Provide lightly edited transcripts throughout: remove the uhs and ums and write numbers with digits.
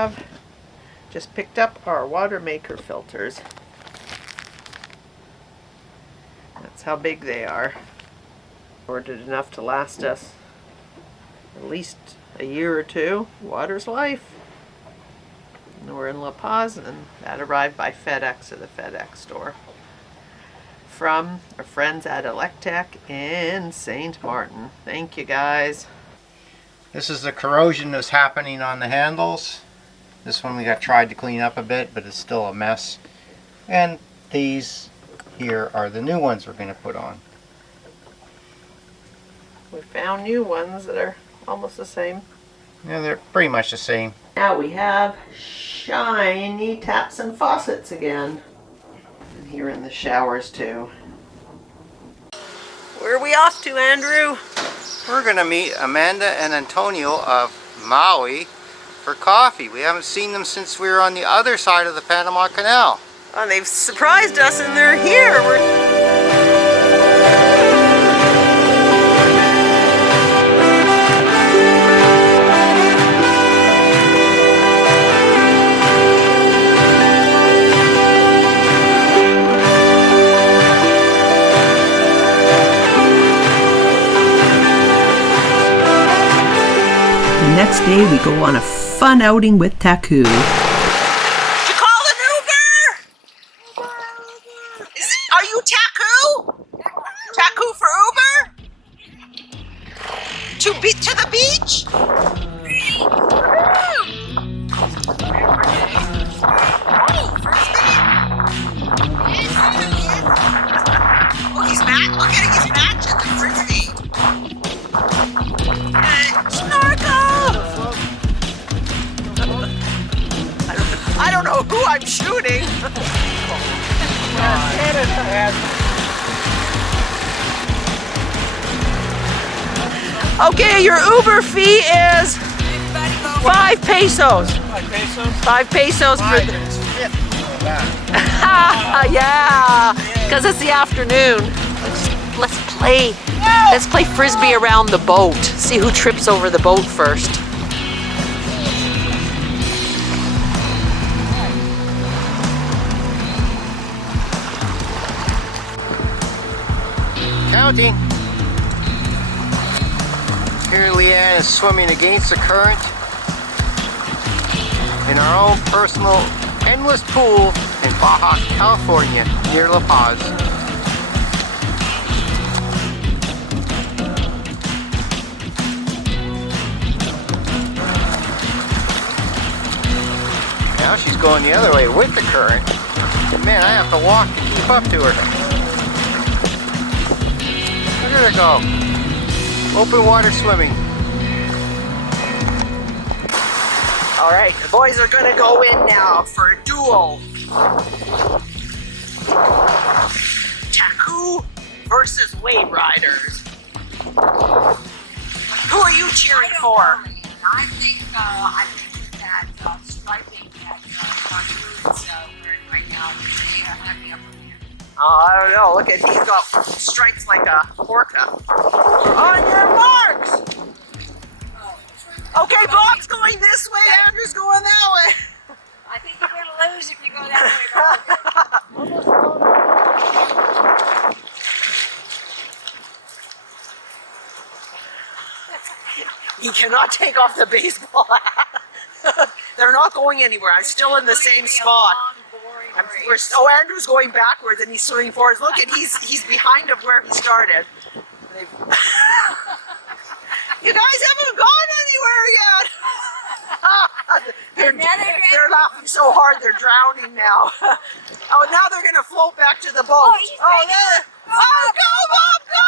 have just picked up our water maker filters. That's how big they are. Ordered enough to last us at least a year or two. Water's life. And we're in La Paz, and that arrived by FedEx at the FedEx store from our friends at Electech in St. Martin. Thank you, guys. This is the corrosion that's happening on the handles. This one we got tried to clean up a bit, but it's still a mess. And these here are the new ones we're going to put on. We found new ones that are almost the same. Yeah, they're pretty much the same. Now we have shiny taps and faucets again. And here in the showers too. Where are we off to, Andrew? We're going to meet Amanda and Antonio of Maui for coffee. We haven't seen them since we were on the other side of the Panama Canal. Oh, they've surprised us and they're here. The next day we go on a fun outing with Taku. Are you Taku? Taku for Uber? To the beach? Oh, he's matching. Look at it, he's matching the frisbee. Snorkel! I don't know who I'm shooting. Okay, your Uber fee is 5 pesos. 5 pesos? 5 pesos for the... Yeah, because it's the afternoon. Let's play. Let's play frisbee around the boat. See who trips over the boat first. Counting. Here Leanne is swimming against the current in our own personal endless pool in Baja California near La Paz. Now she's going the other way with the current. Man, I have to walk to keep up to her. Look at her go. Open water swimming. All right, the boys are gonna go in now for a duel. Taku versus WaveRiders. Who are you cheering for? I think that striping that cartoons wearing right now, they have the upper hand. Oh, I don't know. Look at he's got stripes like a orca. On your marks. Okay, Bob's going this way. Andrew's going that way. I think you're going to lose if you go that way, He cannot take off the baseball hat. They're not going anywhere. I'm still in the same spot. Andrew's going backwards and he's swimming forwards. Look, and he's behind of where he started. You guys haven't gone anywhere yet. They're laughing so hard they're drowning now. Oh, now they're gonna float back to the boat. Oh, go, Bob, go!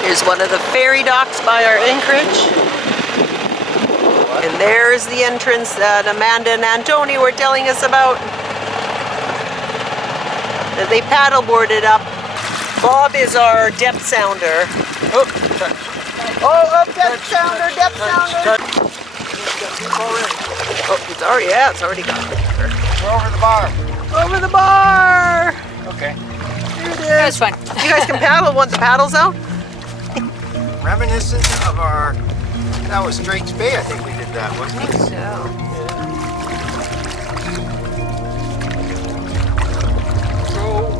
Here's one of the ferry docks by our anchorage. And there's the entrance that Amanda and Antonio were telling us about. That they paddleboarded up. Bob is our depth sounder. Depth sounder, depth sounder. Oh, it's already, yeah, it's already got together. We're over the bar. Over the bar! Okay. Here it That is. was fun. You guys can paddle. Want the paddles out? Reminiscent of our, that was Drake's Bay, I think we did that, wasn't it? So.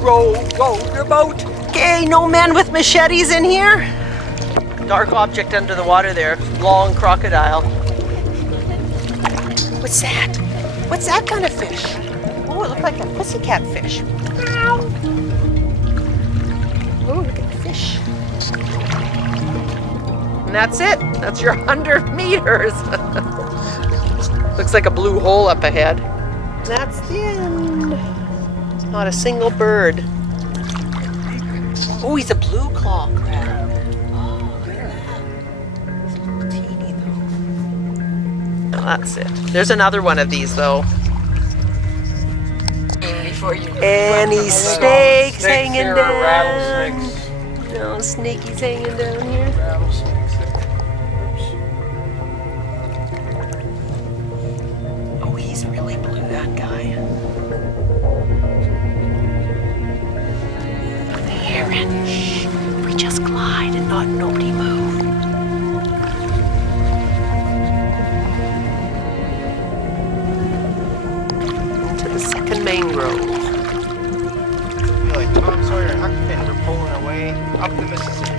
Row your boat. Okay, no men with machetes in here. Dark object under the water there. Long crocodile. What's that? What's that kind of fish? Oh, it looked like a pussycat fish. Ow. Oh, look at the fish. And that's it. That's your 100 meters. Looks like a blue hole up ahead. That's the end. Not a single bird. Oh, he's a blue claw crab. Oh, look at that. He's a little teeny though. Oh, that's it. There's another one of these though. Before you Any snakes hanging here, down? rattlesnakes. No snakies hanging down here. Rattlesnakes. Oh, he's really blue, that guy. Heron. Shh. We just glide and not nobody move. Into the second mangrove. I feel like Tom Sawyer and Huckleberry were pulling away up the Mississippi.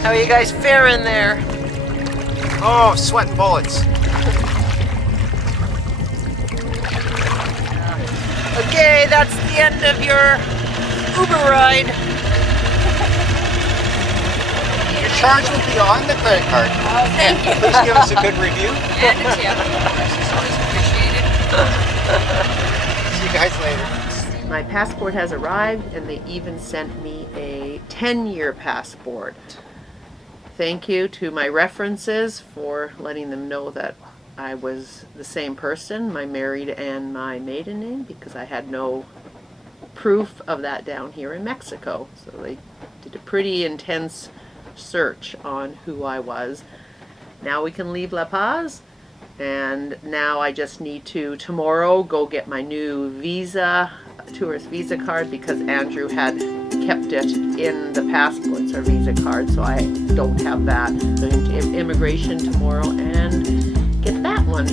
How are you guys faring there? Oh, sweating bullets. Okay, that's the end of your Uber ride. Your charge will be on the credit card. Oh, thank you. Please give us a good review. And a tip. It's always appreciated. See you guys later. My passport has arrived and they even sent me a 10-year passport. Thank you to my references for letting them know that I was the same person, my married and my maiden name, because I had no proof of that down here in Mexico. So they did a pretty intense search on who I was. Now we can leave La Paz, and now I just need to tomorrow go get my new visa, tourist visa card, because Andrew had kept it in the passports, our visa card, so I don't have that. So into immigration tomorrow and get that one.